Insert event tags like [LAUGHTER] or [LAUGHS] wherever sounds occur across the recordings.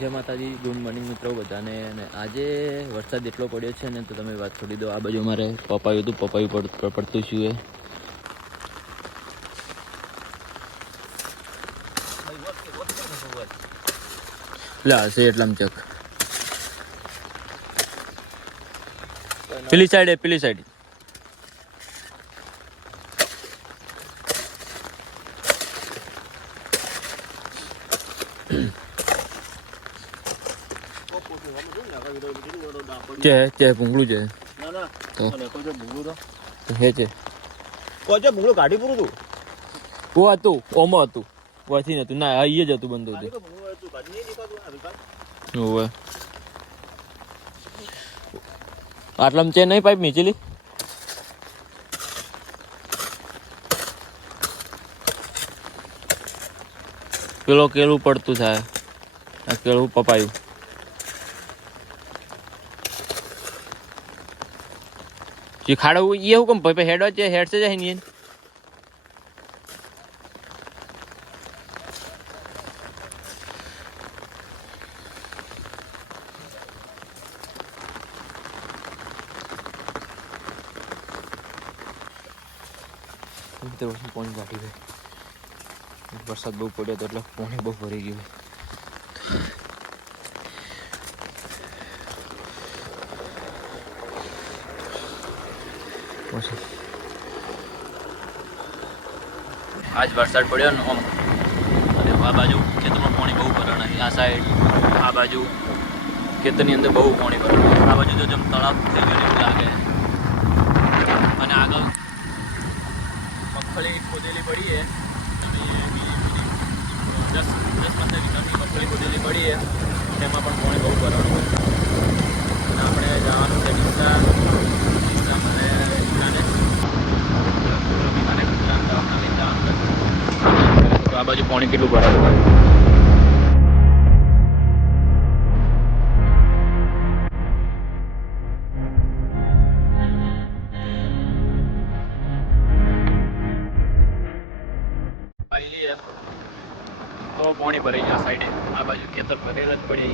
જય માતાજી, good morning મિત્રો બધાને. અને આજે વરસાદ એટલો પડ્યો છે ને, તો તમે વાત છોડી દો. આ બાજુ મારે પપાયું હતું પપાયું પડ- પડતું છું? એ લે હશે એટલામાં ચક. પેલી સાઈડ પેલી સાઈડ છે ચે ભૂંગળું છે. ના ના ભૂંગળું તો. હે છે. જો ભૂંગળું કાઢી પૂરું તું? ઓ હતું ઓમાં હતું. વથી નતું. ના અહીં જ હતું બંધ હતું. ઓવે આટલામાં ચે નહીં પાઇપ નીચેલી? પેલો કેળું પડતું થાય. આ કેળું પપાયું. જે ખાડો એ હું કેમ ભાઈ હેડ છે હેડ છે જાય ને તો પાણી કાઢી ગયું વરસાદ બહુ પડ્યો તો એટલે પાણી બહુ ભરી ગયું. પછી. આજ વરસાદ પડ્યો ને આમ, અને આ બાજુ ખેતરમાં પાણી બહુ ભરાણ આ સાઈડ આ બાજુ ખેતરની અંદર બહુ પાણી ભરણ આ બાજુ તો જેમ તળાવ થઈ ગયું એવું લાગે. અને આગળ મગફળી ખોદેલી પડી છે. દસ દસ પંદર વીઘાની મગફળી ખોદેલી પડી છે. તેમાં પણ પાણી બહુ ભરાણ અને આપણે જવાનું છે ડીસા ડીસા મને ડીસાને અને ગુજરાત દવાખાને લઈ જવાનું છે. તો આ બાજુ પાણી કેટલું ભરાયું હોય તો પાણી ભરાઈ ગયા સાઈડે આ બાજુ ખેતર ભરેલ જ પડી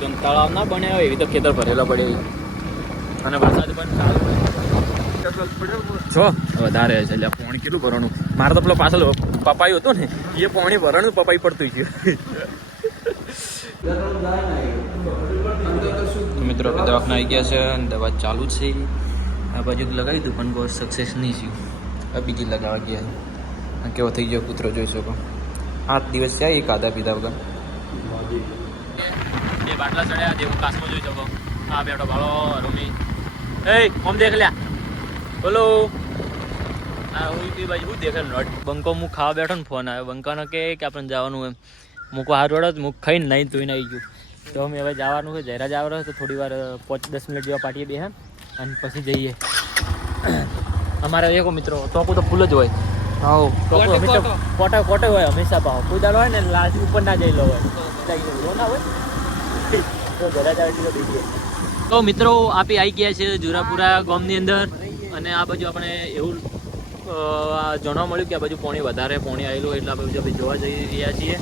જેમ તળાવ ના બન્યા હોય એવી તો ખેતર ભરેલા પડે અને વરસાદ પણ સારો હોય. છો? વધારે છે એટલે પાણી કેટલું ભરવાનું? મારે તો પેલો પાછળ પપાયું હતું ને, એ પાણી ભરવાનું પપાઈ પડતું ગયું. મિત્રો દવાખાના આવી ગયા છે અને દવા ચાલુ જ છે. આ બાજુ લગાવી હતું પણ કોઈ સક્સેસ નહીં થયું. આ બીજી લગાવવા ગયા કેવો થઈ ગયો કૂતરો જોઈ શકો. આઠ દિવસ થયા એ આધા પીધા વગર. બે બાટલા ચડ્યા જેવું કાસમાં જોઈ શકો. આ બેઠો ભાળો, રૂમી. એ કોમ દેખ લ્યા. બોલો. આ હું બી બાજુ હું દેખે નોટ. બંકો હું ખાવા બેઠો ને ફોન આવ્યો. બંકાનો કે કે આપણે જવાનું એમ. મૂકો હાર વડો ખાઈને નહીં ધોઈને આવી ગયું. તો અમે હવે જવાનું છે. જયરાજ આવવાનો તો થોડી વાર પાંચ દસ મિનિટ જેવા પાટીએ બે અને પછી જઈએ. [CLEARS THROAT] અમારે એકો મિત્રો ટોકું તો ફૂલ જ હોય. હા ટોકું હંમેશા કોટા? કોટે હોય હંમેશા ભાવ. કોઈ દાડો હોય ને લાસ્ટ ઉપર ના જઈ લો હોય ના [LAUGHS] તો તો મિત્રો આપી આવી ગયા છે જુરાપુરા ગામની અંદર. અને આ બાજુ આપણે એવું જાણવા મળ્યું કે આ બાજુ પોણી વધારે પોણી આવેલું એટલે આ બાજુ આપણે જોવા જઈ રહ્યા છીએ.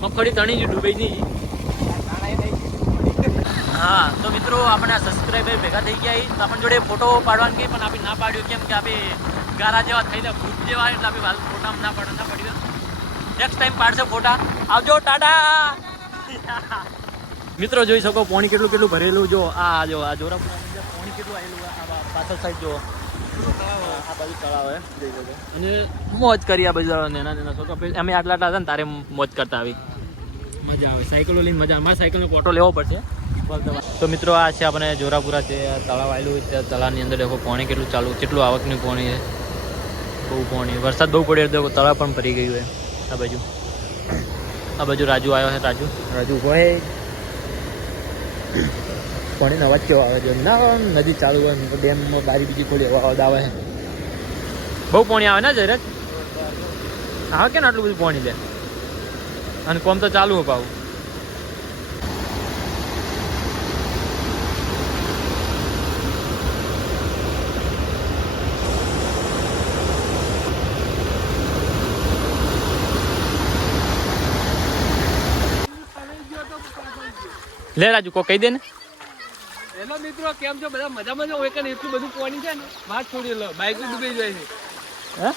મગફળી તણી જ ડૂબાઈ નહીં હા, તો મિત્રો આપણા સબસ્ક્રાઈબર ભેગા થઈ ગયા. તો આપણ જોડે ફોટો પાડવાનું કે પણ આપણે ના પાડ્યું, કેમ કે આપણે ગારા જેવા થઈને ભૂત જેવા એટલે આપણે ફોટામાં ના પાડવા ના પડ્યું નેક્સ્ટ ટાઈમ પાડશે ફોટા આવજો, ટાટા! [LAUGHS] મિત્રો જોઈ શકો પોણી કેટલું કેટલું ભરેલું. જો, આ જો, આ જોરાપુરા પોણી કેટલું આવેલું આ પાછળ સાઈડ જો. આ બાજુ તળાવ હે. અને મોજ કરી આ બધા નાના અમે આટલા આટલા ને, તારે મોજ કરતા આવી. મજા આવે. સાયકલો લઈને મજા અમારે સાયકલનો ફોટો લેવો પડશે. તો મિત્રો આ છે આપણે જોરાપુરા છે તળાવ આવેલું છે. તળાવની અંદર દેખો પાણી કેટલું ચાલુ કેટલું આવકનું પાણી છે. બહુ પાણી. વરસાદ બહુ પડ્યો તો તળાવ પણ ભરી ગયું છે. આ બાજુ. આ બાજુ રાજુ આવ્યો છે રાજુ. રાજુ ભાઈ પાણીનો અવાજ કેવો આવે છે. ના નદી ચાલુ હોય તો ડેમમાં બારી બીજી ખોલી અવાજ આવે છે બહુ પાણી આવે ને જયરાજ? આવે કે ને આટલું બધું પાણી લે? અને કોમ તો ચાલુ હો પાવું લે રાજુ કો કહી દે ને. હેલો મિત્રો કેમ છો? બધા મજામાં છો? એક એટલું બધું પાણી છે ને? વાત છોડી લો. બાઇક ડૂબી જાય છે. હા?